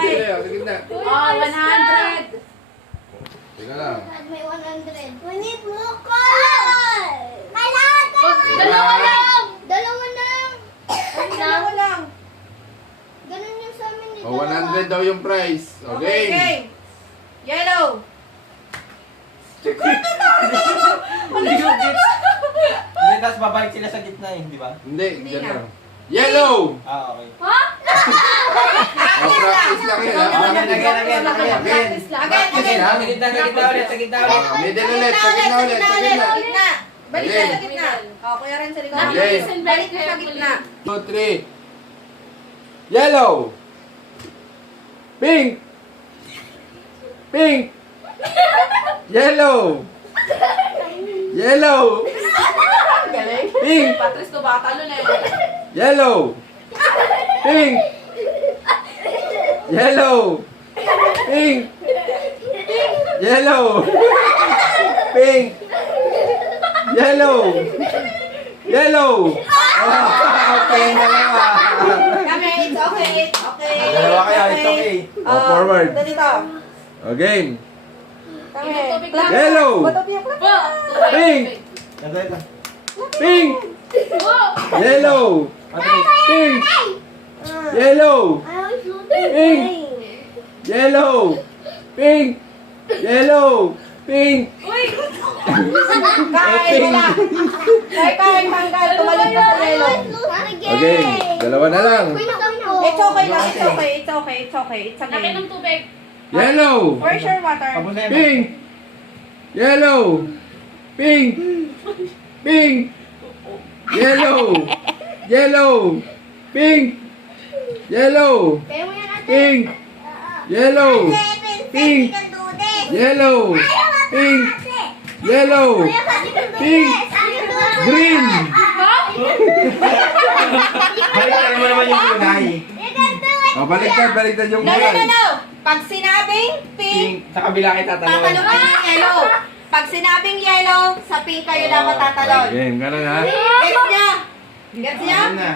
okay. Sa gitna. Oh, 100. Teka lang. May 100. We need more colors! Kailangan ko! Dalawa lang. Dalawa lang! Dalawa lang. Ganun yung sa amin ni O, 100 daw yung price. Okay. Okay. Yellow. Hindi, tapos babalik sila sa gitna eh, di ba? Hindi, Hindi dyan na. lang. Yellow! Ah, okay. O, practice lang yun, ha? Again. Practice lang. Again. Sa gitna ulit, sa gitna ulit. Middle ulit, sa gitna ulit, sa gitna. Sa gitna. Balik Okay. ka sa gitna. Oh, kuya rin sa likod. Okay. Balik ka sa gitna. 2, 3. Yellow! Pink! Pink! Yellow! Yellow! Galing. Pink! Patrice, tumatalo na eh. Yellow! Pink! Yellow! Pink! Yellow! Pink! Yellow! Yellow! Okay na lang Kami, it's okay. It's okay. Dalawa kayo, it's okay. Oh, forward. Dito. Again. Kami. Yellow! Pink! Ito. Pink! Yellow! Patrice. Pink! Yellow! Pink! Yellow! Pink! Yellow! Pink! Kain mo lang. Kain, tanggal. Tumalit ka sa yellow. Again. Dalawa na lang. It's okay lang. It's okay. It's okay. It's okay. It's okay. Laki ng tubig. Yellow! Where's your water? Papunta yun. Pink! Yellow! Pink! Pink! Yellow! Yellow! Pink! Yellow! Pink! Yellow! Pink! Yellow! Pink! Yellow! Pink! Green! Baliktad mo naman yung kulay. O, baliktad yung No. kulay. Pag sinabing pink, Pink, sa kabila kita tatalon talon. kayo ng yellow. Pag sinabing yellow, sa pink kayo dapat tatalon. Game, ganun ha? Gets niya? Gets niya? Ano na?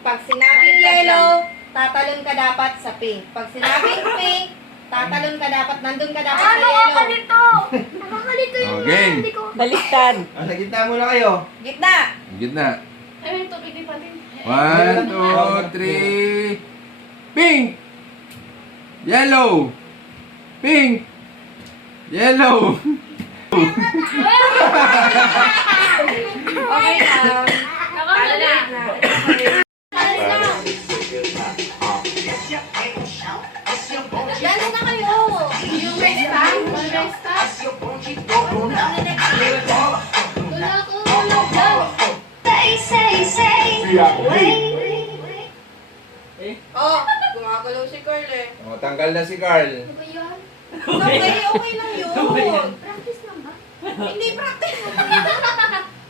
Pag sinabing yellow, tatalon ka dapat sa pink. Pag sinabing pink, tatalon ka dapat, nandun ka dapat sa yellow. Nakakalito yung O, game. hindi ko. Baliktad. Ah, sa gitna muna kayo. Gitna. Gitna. Ay, may tubig din pati. 1, 2, 3. Pink! Yellow! Pink! Yellow! Okay na. Talo na. Dance na kayo. Yung resta? Yung resta? Oh, gumagalaw si Carl eh. O, tanggal na si Carl. Okay lang yun. Practice lang ba? Hindi practice.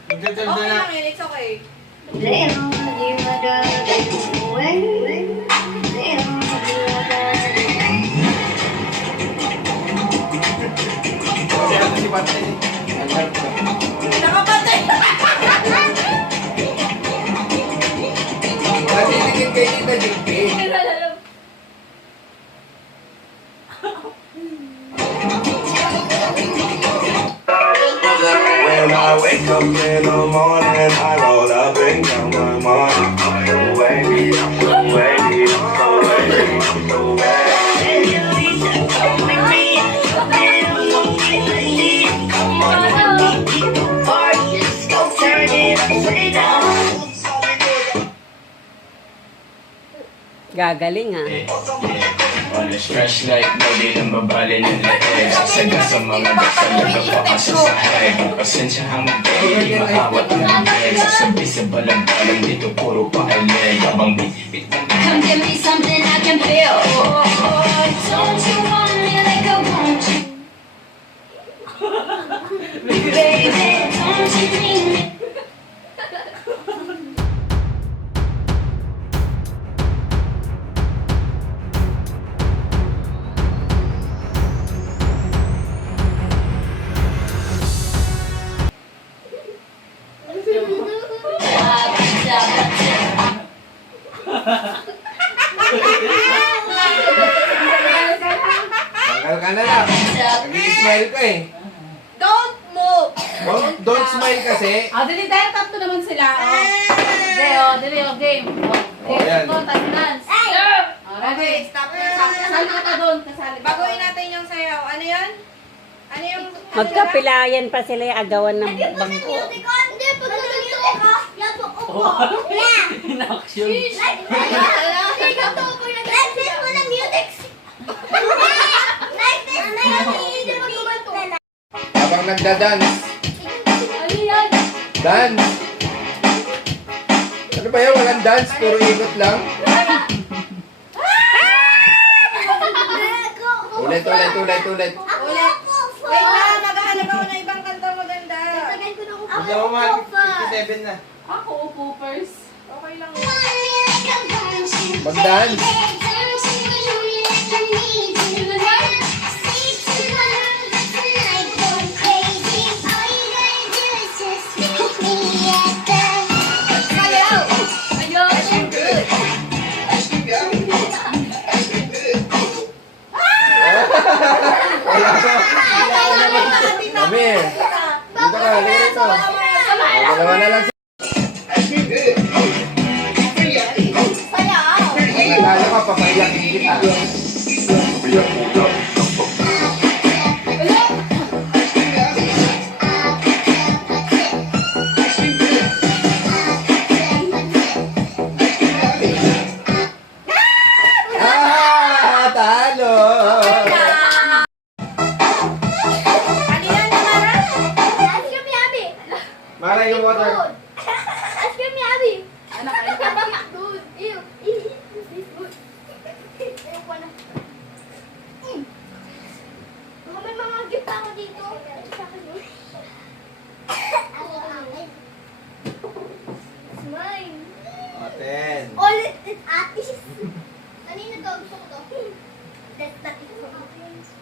Magdadal Okay na. lang yun, it's okay. Kaya ito si Patrice. Nakapatay. Natitigil kay Tita Jinky. When I wake up in the morning, I roll up and count my money. Away, away, away, away. Gagaling ha. On a stretch like no di nang babali ng leeg Sasaga sa mga dasal na napakasa sa hag Pasensyahan mo baby, mahawat ng leg Sasabi sa balang-balang dito puro pa ay leg Habang bitbit ng Come give me something I can feel. Don't you want me like I want you? Baby, don't you need me? anak. Nag-i-smile ka eh. Don't move. Don't smile kasi. Dali, dahil tatlo naman sila. Dali, game. Oh, yan. Go, tas dance. Okay, stop na. Stop na. Kasali ka pa doon, kasali ka. Baguhin natin yung sayaw. Ano yan? Ano yung... Magkapilayan pa sila yung agawan ng Hindi, pag bangko. music ko. Hindi, pag music ko. Yato upo. Yeah. In-action. Like this mo ng music. Like this. Hindi mo tumanto. Habang nagda-dance. Ano yan? Dance. Ano ba yan? Walang dance. Puro ikot lang. Ulit. Ulit. Wait lang, maghahanap ako ng ibang kanta maganda. Hindi mo mahal, 57 na. Ako, upo first. Okay lang. Mag-dance. Kami. Dito ka. Dito. Dalawa na lang. Pag natalo ka, papaiyakin kita. Talo! Ano yan, Mara? Mara yung water. Anak, ayun ka. May mga gift ako dito. It's mine. 10. All it atis. Kanina to, gusto ko to. That's not it for me.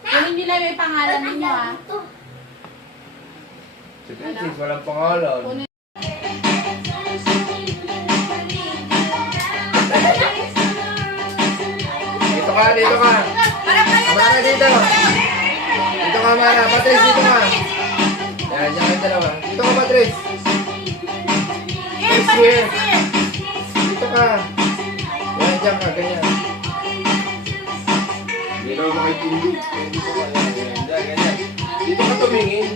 Kunin nyo lang yung pangalan ninyo, ah. Si Princess, walang pangalan. Kunin. Dito ka. Mara dito. Dito ka, Mara. Patrice, dito ka. Yan, yan yung dalawa. Dito ka, Patrice. Yes, here. Dito ka. Yan, dyan ka. Ganyan. Hindi na makitindi. Dito ka. Ganyan. Dito ka tumingin.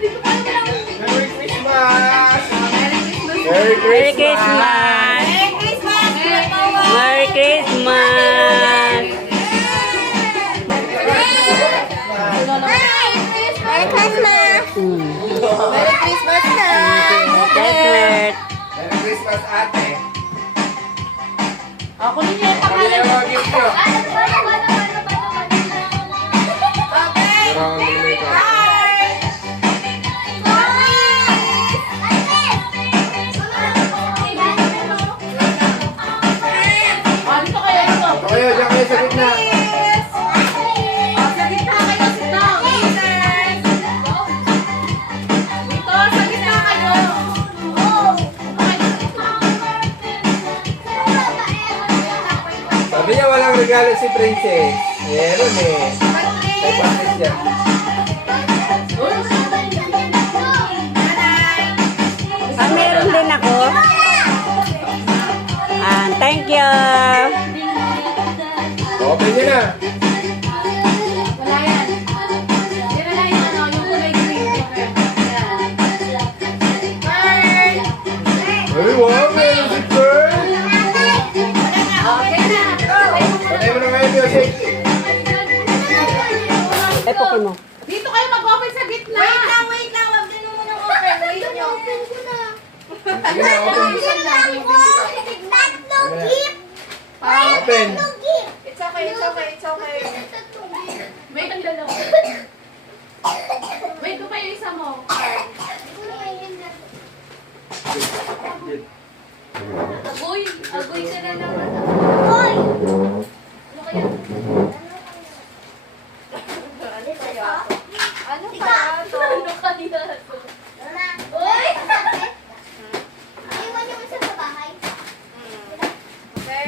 Merry Christmas! Merry Merry Christmas! Christmas! Merry Christmas! Merry Christmas! Merry Christmas na! Desert! Merry Christmas, ate. Kunin nyo yung Ano pangalan. yung mga gift nyo? Okay! Meron kang numero ka. Dito kayo, dito. Dito kayo, dyan kayo sa gitna. Sa gitna kayo, sit down. Dito, sa gitna kayo. Sabi niya walang regalo si Princess. Meron eh. Kay Patrice yan. Meron din ako. Thank you. Open nyo na. Wala yan. Yan na lang yung ano, yung kulay green. Yan. Ay, wow, meron si Pearl. Okay na. Patay mo na kayo, music. Ay, pokin mo. Dito kayo mag-open sa gitna. Wait lang. Wag din mo muna open. Wait nyo. Sige na, open. Tatlong gift. Open. It's okay.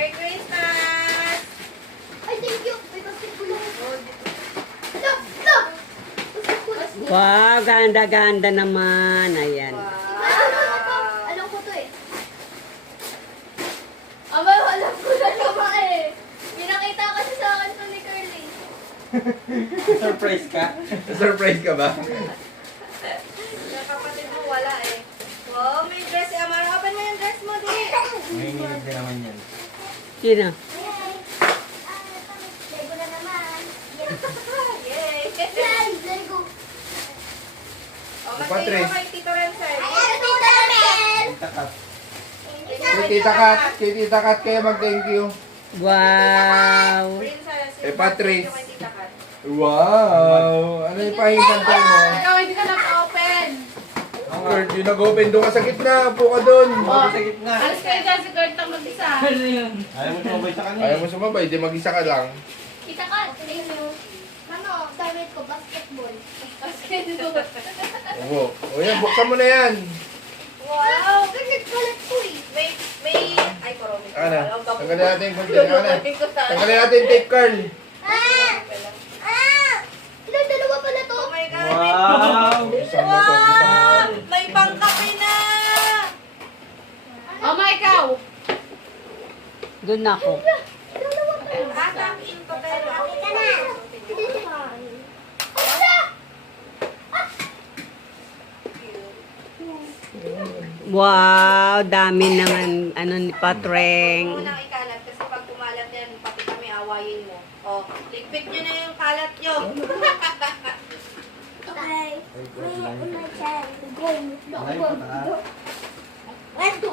Merry Christmas! Ay, thank you. May basketball ako. Look, look. Basketball. Wow, ganda-ganda naman. Ayan. Alam ko to eh. Aba, alam ko na naman eh. Pinakita kasi sa akin to ni Curly. Surprise ka? Surprise ka ba? Yung kapatid mo wala eh. Wow, may dress si Amara. Open mo yung dress mo, di. Nanginginig din naman yan. Sino? Yay. Lego na naman. Yay! Yay, Lego. O, mag-thank you kay Tito Renzel. Ay, ano Tita Ramel? Takat. Kay Tita Kat kayo mag-thank you. Wow. Princess. Eh, Patrice. Thank you kay Tita Kat. Wow! Ano yung pahinsan mo? Ikaw hindi ka nag-open. Kurt, yung nag-open doon ka sa gitna. Upo ka doon. Oh, sa gitna. Alas kayo dyan si Kurt ang mag-isa. Ayaw mo sumabay sa kanya. Ayaw mo sumabay, di mag-isa ka lang. Kita ka. Thank you. Ano, damit ko, basketball. Basketball. Oo. O yan, buksan mo na yan. Wow! Nagkalat ko eh. Ay, korona. Ano? Tanggalin natin yung konti. Tanggalin natin yung tape, Carl. Ilang dalawa pala to? Oh my God! Wow! Isang mo to, isang mo. Wow! May pangkape na! Oh my ikaw. Doon ako. Dalawa pala. Atakin ko pero. Okay ka na. Wow, dami naman ano ni Huwag Patreng. mo nang ikalat kasi pag kumalat yan, pati kami awayin mo. O, ligpit nyo na yung kalat nyo. Okay. On my channel. Go. Alay pa taas. Let's go.